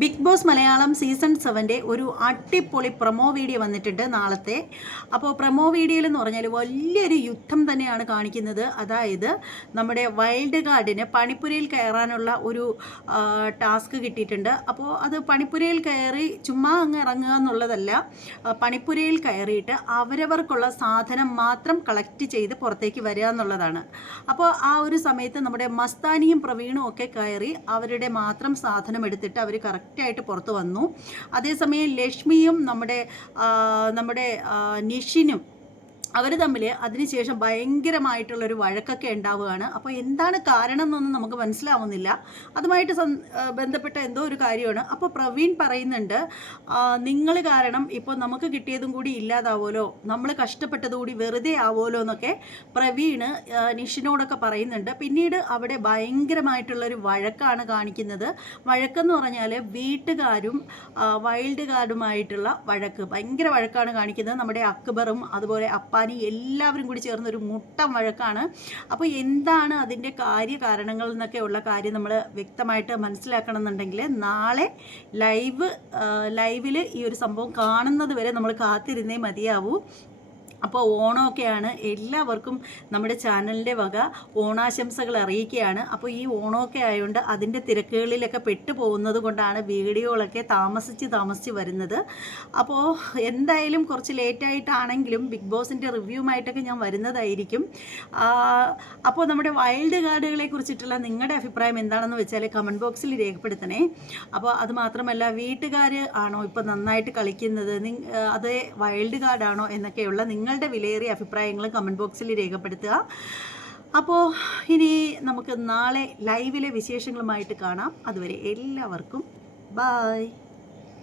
Big boss Malayalam season 7 ഒരു അടിപൊളി promo video വന്നിട്ടുണ്ട് നാളത്തെ. അപ്പോൾ പ്രൊമോ വീഡിയോയിൽ എന്ന് പറഞ്ഞാൽ വലിയൊരു യുദ്ധം തന്നെയാണ് കാണിക്കുന്നത്. അതായത് നമ്മുടെ വൈൽഡ് കാർഡിന് പണിപ്പുരയിൽ കയറാനുള്ള ഒരു ടാസ്ക് കിട്ടിയിട്ടുണ്ട്. അപ്പോൾ അത് പണിപ്പുരയിൽ കയറി ചുമ്മാ അങ്ങ് ഇറങ്ങുക എന്നുള്ളതല്ല, പണിപ്പുരയിൽ കയറിയിട്ട് അവരവർക്കുള്ള സാധനം മാത്രം കളക്ട് ചെയ്ത് പുറത്തേക്ക് വരിക എന്നുള്ളതാണ്. അപ്പോൾ ആ ഒരു സമയത്ത് നമ്മുടെ മസ്താനിയും പ്രവീണും ഒക്കെ കയറി അവരുടെ മാത്രം സാധനം എടുത്തിട്ട് അവർ കറക്റ്റായിട്ട് പുറത്ത് വന്നു. അതേസമയം ലക്ഷ്മിയും നമ്മുടെ നിഷിനും അവർ തമ്മിൽ അതിനുശേഷം ഭയങ്കരമായിട്ടുള്ളൊരു വഴക്കൊക്കെ ഉണ്ടാവുകയാണ്. അപ്പോൾ എന്താണ് കാരണം എന്നൊന്നും നമുക്ക് മനസ്സിലാവുന്നില്ല. അതുമായിട്ട് ബന്ധപ്പെട്ട എന്തോ ഒരു കാര്യമാണ്. അപ്പോൾ പ്രവീൺ പറയുന്നുണ്ട്, നിങ്ങൾ കാരണം ഇപ്പോൾ നമുക്ക് കിട്ടിയതും കൂടി ഇല്ലാതാവുമല്ലോ, നമ്മൾ കഷ്ടപ്പെട്ടതുകൂടി വെറുതെ ആവുമല്ലോ എന്നൊക്കെ പ്രവീണ് നിഷിനോടൊക്കെ പറയുന്നുണ്ട്. പിന്നീട് അവിടെ ഭയങ്കരമായിട്ടുള്ളൊരു വഴക്കാണ് കാണിക്കുന്നത്. വഴക്കെന്ന് പറഞ്ഞാൽ വീട്ടുകാരും വൈൽഡ് കാർഡുമായിട്ടുള്ള വഴക്ക്, ഭയങ്കര വഴക്കാണ് കാണിക്കുന്നത്. നമ്മുടെ അക്ബറും അതുപോലെ അപ്പാനി എല്ലാവരും കൂടി ചേർന്നൊരു മുട്ടം വഴക്കാണ്. അപ്പോൾ എന്താണ് അതിൻ്റെ കാര്യകാരണങ്ങൾ എന്നൊക്കെയുള്ള കാര്യം നമ്മൾ വ്യക്തമായിട്ട് മനസ്സിലാക്കണം എന്നുണ്ടെങ്കിൽ നാളെ ലൈവിൽ ഈ ഒരു സംഭവം കാണുന്നത് വരെ നമ്മൾ കാത്തിരുന്നേ മതിയാവൂ. അപ്പോൾ ഓണമൊക്കെയാണ്, എല്ലാവർക്കും നമ്മുടെ ചാനലിൻ്റെ വക ഓണാശംസകൾ അറിയിക്കുകയാണ്. അപ്പോൾ ഈ ഓണമൊക്കെ ആയതുകൊണ്ട് അതിൻ്റെ തിരക്കുകളിലൊക്കെ പെട്ടു പോകുന്നത് കൊണ്ടാണ് വീഡിയോകളൊക്കെ താമസിച്ച് വരുന്നത്. അപ്പോൾ എന്തായാലും കുറച്ച് ലേറ്റായിട്ടാണെങ്കിലും ബിഗ് ബോസിൻ്റെ റിവ്യൂമായിട്ടൊക്കെ ഞാൻ വരുന്നതായിരിക്കും. അപ്പോൾ നമ്മുടെ വൈൽഡ് കാർഡുകളെ കുറിച്ചിട്ടുള്ള നിങ്ങളുടെ അഭിപ്രായം എന്താണെന്ന് വെച്ചാൽ കമൻറ്റ് ബോക്സിൽ രേഖപ്പെടുത്തണേ. അപ്പോൾ അത് മാത്രമല്ല, വീട്ടുകാർ ആണോ ഇപ്പോൾ നന്നായിട്ട് കളിക്കുന്നത്, അതേ വൈൽഡ് കാർഡാണോ എന്നൊക്കെയുള്ള നിങ്ങളുടെ വിലയേറിയ അഭിപ്രായങ്ങൾ കമൻറ്റ് ബോക്സിൽ രേഖപ്പെടുത്തുക. അപ്പോൾ ഇനി നമുക്ക് നാളെ ലൈവിലെ വിശേഷങ്ങളുമായിട്ട് കാണാം. അതുവരെ എല്ലാവർക്കും ബായ്.